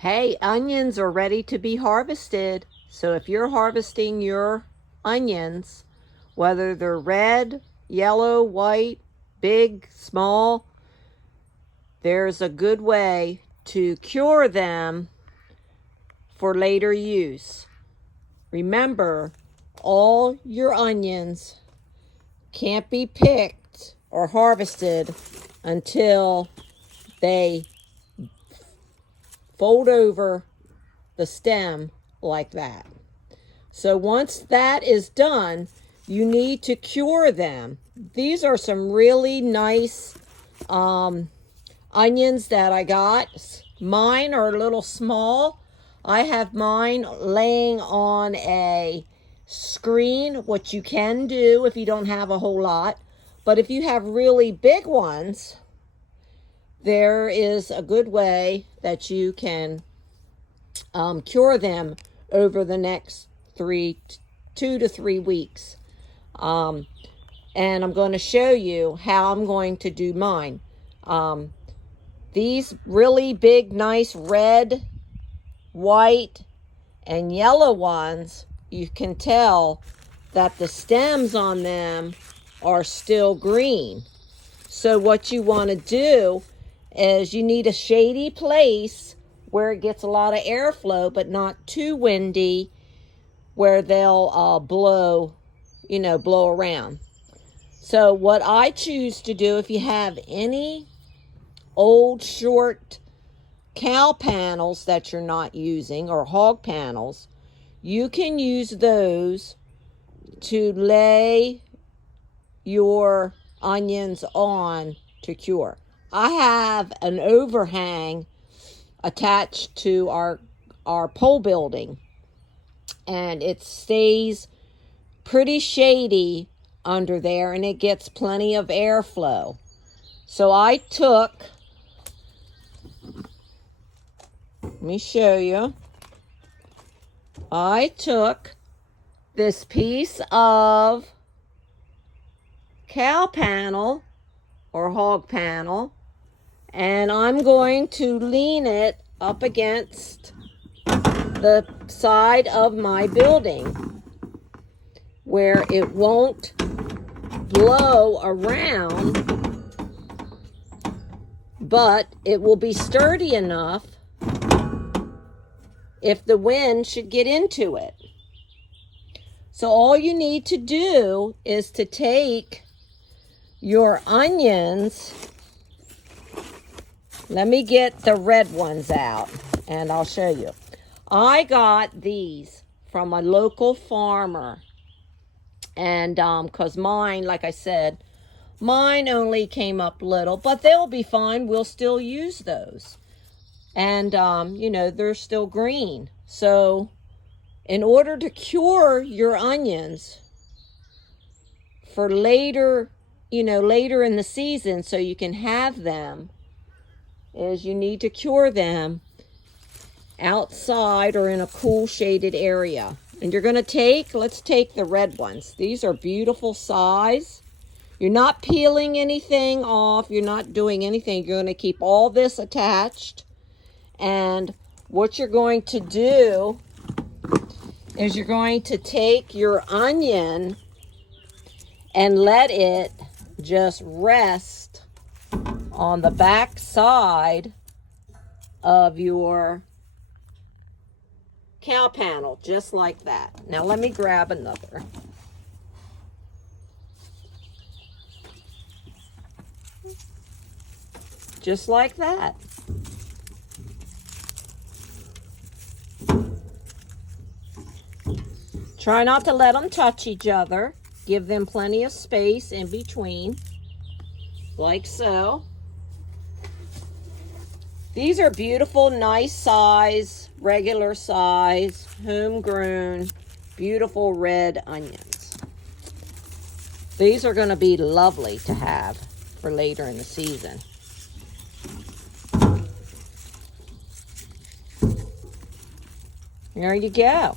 Hey, onions are ready to be harvested. So if you're harvesting your onions, whether they're red, yellow, white, big, small, there's a good way to cure them for later use. Remember, all your onions can't be picked or harvested until they fold over the stem like that. So once that is done, you need to cure them. These are some really nice onions that I got. Mine are a little small. I have mine laying on a screen, which you can do if you don't have a whole lot. But if you have really big ones, there is a good way that you can cure them over the next 2 to 3 weeks. And I'm going to show you how I'm going to do mine. These really big, nice red, white, and yellow ones, you can tell that the stems on them are still green. So what you want to do is you need a shady place where it gets a lot of airflow, but not too windy, where they'll blow around. So what I choose to do, if you have any old short cow panels that you're not using or hog panels, you can use those to lay your onions on to cure. I have an overhang attached to our pole building, and it stays pretty shady under there, and it gets plenty of airflow. So let me show you. I took this piece of cow panel or hog panel, and I'm going to lean it up against the side of my building where it won't blow around, but it will be sturdy enough if the wind should get into it. So all you need to do is to take your onions. Let me get the red ones out and I'll show you. I got these from a local farmer, and because mine, like I said, mine only came up little, but they'll be fine. We'll still use those. And they're still green. So in order to cure your onions for later in the season, so you can have them, is you need to cure them outside or in a cool shaded area. And you're going to let's take the red ones. These are beautiful size. You're not peeling anything off. You're not doing anything. You're going to keep all this attached. And what you're going to do is you're going to take your onion and let it just rest on the back side of your cow panel, just like that. Now let me grab another. Just like that. Try not to let them touch each other. Give them plenty of space in between, like so. These are beautiful, nice size, regular size, homegrown, beautiful red onions. These are going to be lovely to have for later in the season. There you go.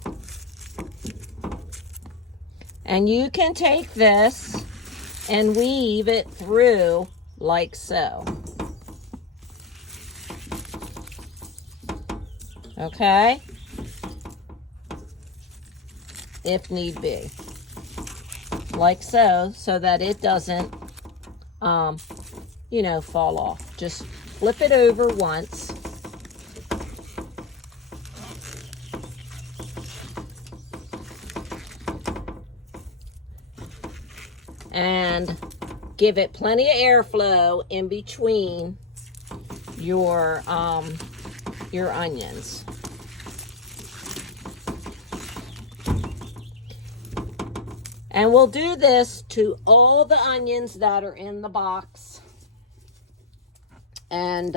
And you can take this and weave it through like so. okay? If need be. Like so, so that it doesn't, fall off. Just flip it over once. And give it plenty of airflow in between your onions. And we'll do this to all the onions that are in the box. And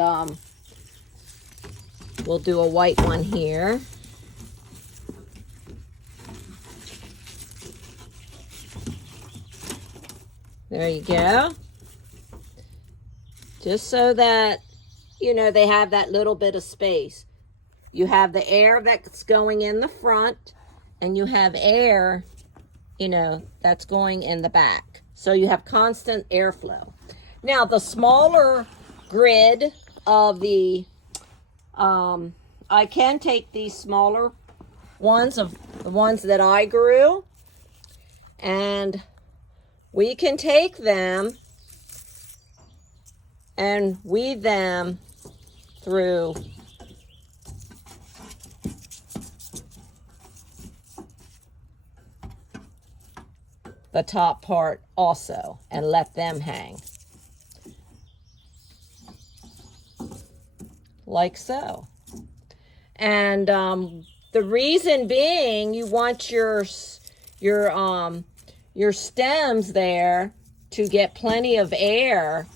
we'll do a white one here. There you go. Just so that, they have that little bit of space. You have the air that's going in the front, and you have air, that's going in the back. So you have constant airflow. Now, the smaller grid of the, I can take these smaller ones of the ones that I grew, and we can take them and weed them through the top part also and let them hang. Like so. And the reason being, you want your stems there to get plenty of air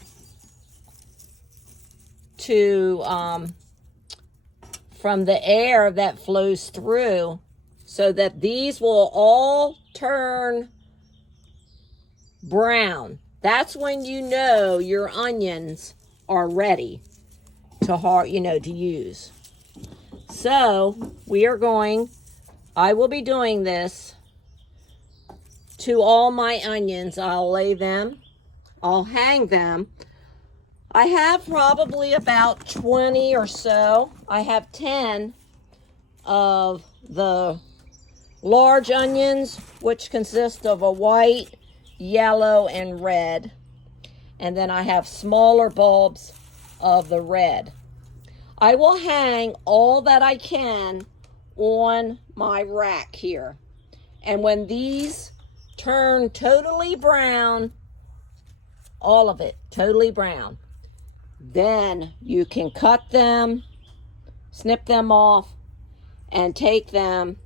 to from the air that flows through, so that these will all turn brown. That's when you know your onions are ready to use. So I will be doing this to all my onions. I'll hang them. I have probably about 20 or so. I have 10 of the large onions, which consist of a white, yellow, and red. And then I have smaller bulbs of the red. I will hang all that I can on my rack here. And when these turn totally brown, all of it totally brown, then you can cut them, snip them off, and take them,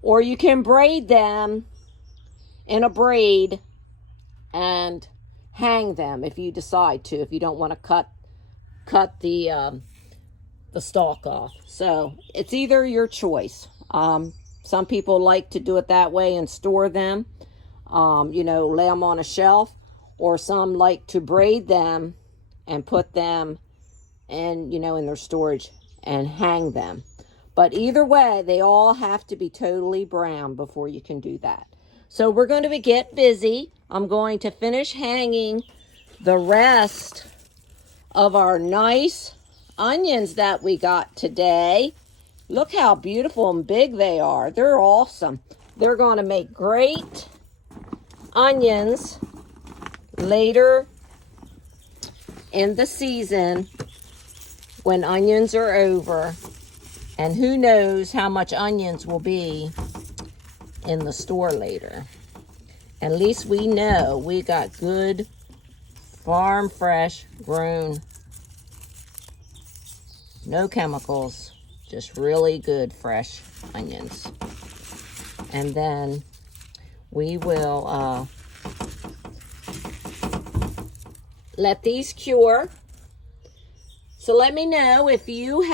or you can braid them in a braid and hang them if you decide to, if you don't want to cut the stalk off. So it's either your choice. Some people like to do it that way and store them, lay them on a shelf, or some like to braid them and put them in, in their storage and hang them. But either way, they all have to be totally brown before you can do that. So we're going to get busy. I'm going to finish hanging the rest of our nice onions that we got today. Look how beautiful and big they are. They're awesome. They're going to make great onions later in the season when onions are over. And who knows how much onions will be in the store later. At least we know we got good farm fresh grown, no chemicals, just really good fresh onions. And then we will let these cure. So let me know if you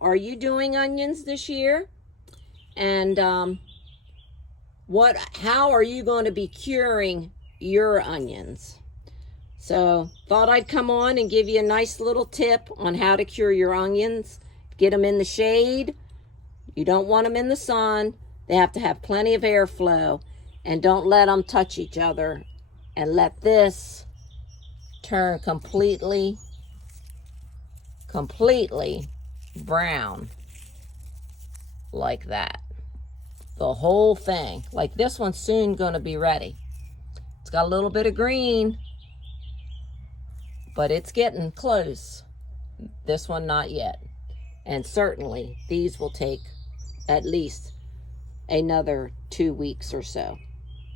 are you doing onions this year? And how are you going to be curing your onions? So thought I'd come on and give you a nice little tip on how to cure your onions. Get them in the shade. You don't want them in the sun. They have to have plenty of airflow, and don't let them touch each other, and let this turn completely brown. like that. The whole thing. Like this one's soon going to be ready. It's got a little bit of green, but it's getting close. This one not yet. And certainly these will take at least another 2 weeks or so.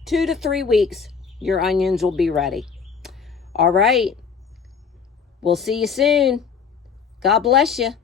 2 to 3 weeks, your onions will be ready. All right. We'll see you soon. God bless you.